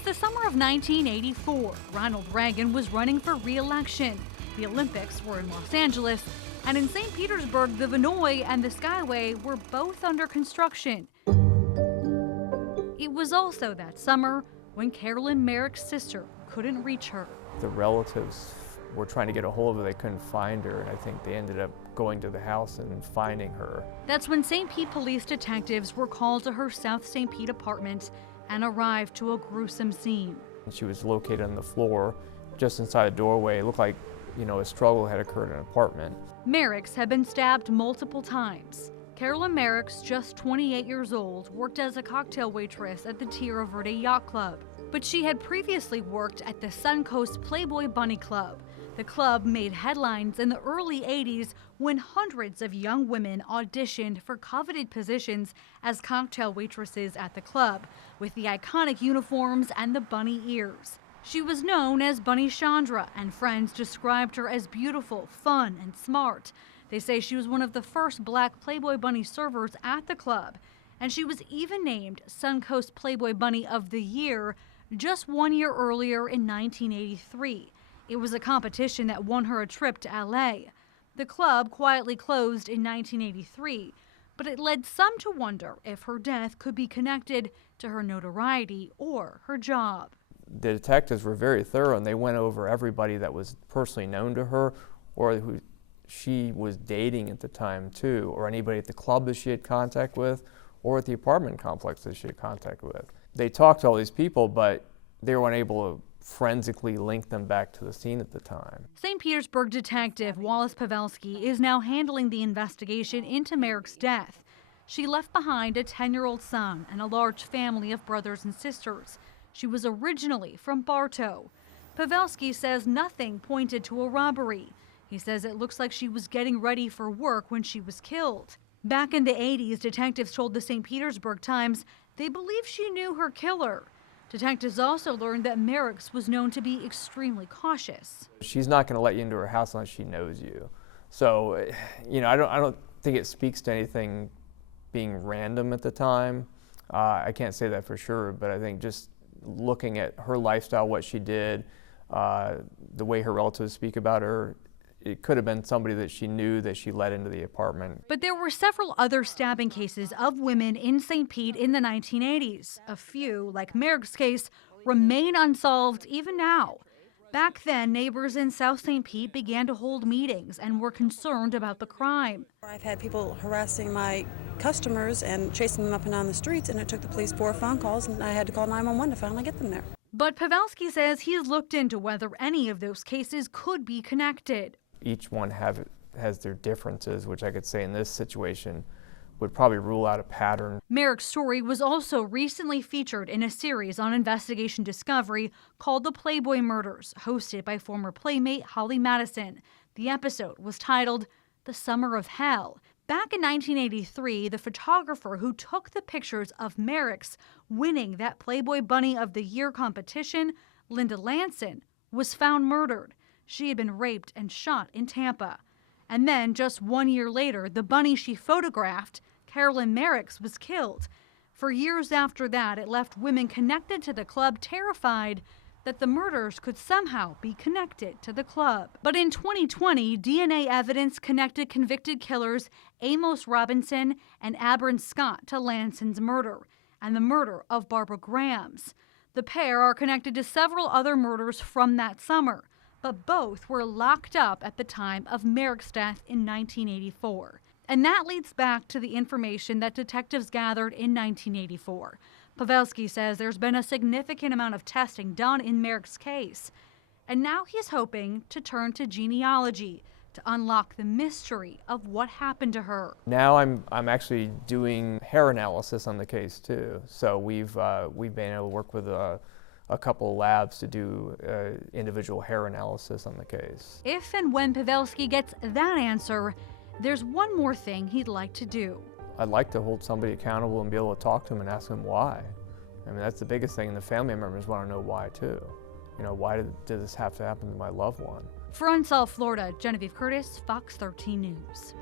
was the summer of 1984. Ronald Reagan was running for re-election. The Olympics were in Los Angeles, and in St. Petersburg, the Vinoy and the Skyway were both under construction. It was also that summer when Carolyn Merrick's sister couldn't reach her. The relatives were trying to get a hold of her. They couldn't find her, and I think they ended up going to the house and finding her. That's when St. Pete police detectives were called to her South St. Pete apartment and arrived to a gruesome scene. She was located on the floor just inside a doorway. It looked like, a struggle had occurred in an apartment. Merrick's had been stabbed multiple times. Carolyn Merrick's, just 28 years old, worked as a cocktail waitress at the Tierra Verde Yacht Club. But she had previously worked at the Suncoast Playboy Bunny Club. The club made headlines in the early 80s when hundreds of young women auditioned for coveted positions as cocktail waitresses at the club, with the iconic uniforms and the bunny ears. She was known as Bunny Chandra, and friends described her as beautiful, fun, and smart. They say she was one of the first black Playboy Bunny servers at the club, and she was even named Suncoast Playboy Bunny of the Year just 1 year earlier in 1983. It was a competition that won her a trip to LA. The club quietly closed in 1983, but it led some to wonder if her death could be connected to her notoriety or her job. The detectives were very thorough, and they went over everybody that was personally known to her or who she was dating at the time too, or anybody at the club that she had contact with or at the apartment complex that she had contact with. They talked to all these people, but they were unable to forensically link them back to the scene at the time. St. Petersburg detective Wallace Pavelski is now handling the investigation into Merrick's death. She left behind a 10-year-old son and a large family of brothers and sisters. She was originally from Bartow. Pavelski says nothing pointed to a robbery. He says it looks like she was getting ready for work when she was killed. Back in the 80s, detectives told the St. Petersburg Times they believe she knew her killer. Detectives also learned that Merrick's was known to be extremely cautious. She's not going to let you into her house unless she knows you. So, I don't think it speaks to anything being random at the time. I can't say that for sure, but I think just looking at her lifestyle, what she did, the way her relatives speak about her, it could have been somebody that she knew that she let into the apartment. But there were several other stabbing cases of women in St. Pete in the 1980s. A few, like Merrick's case, remain unsolved even now. Back then, neighbors in South St. Pete began to hold meetings and were concerned about the crime. I've had people harassing my customers and chasing them up and down the streets, and it took the police 4 phone calls, and I had to call 911 to finally get them there. But Pavelski says he's looked into whether any of those cases could be connected. Each one has their differences, which I could say in this situation would probably rule out a pattern. Merrick's story was also recently featured in a series on Investigation Discovery called The Playboy Murders, hosted by former Playmate Holly Madison. The episode was titled The Summer of Hell. Back in 1983, the photographer who took the pictures of Merrick's winning that Playboy Bunny of the Year competition, Linda Lanson, was found murdered. She had been raped and shot in Tampa. And then, just 1 year later, the bunny she photographed, Carolyn Merrick's, was killed. For years after that, it left women connected to the club terrified that the murders could somehow be connected to the club. But in 2020, DNA evidence connected convicted killers Amos Robinson and Abram Scott to Lanson's murder and the murder of Barbara Grams. The pair are connected to several other murders from that summer, but both were locked up at the time of Merrick's death in 1984. And that leads back to the information that detectives gathered in 1984. Pavelski says there's been a significant amount of testing done in Merrick's case, and now he's hoping to turn to genealogy to unlock the mystery of what happened to her. Now I'm actually doing hair analysis on the case too. So we've been able to work with a couple of labs to do individual hair analysis on the case. If and when Pavelski gets that answer, there's one more thing he'd like to do. I'd like to hold somebody accountable and be able to talk to them and ask them why. I mean, that's the biggest thing, and the family members want to know why too. Why did this have to happen to my loved one? For Unsolved Florida, Genevieve Curtis, Fox 13 News.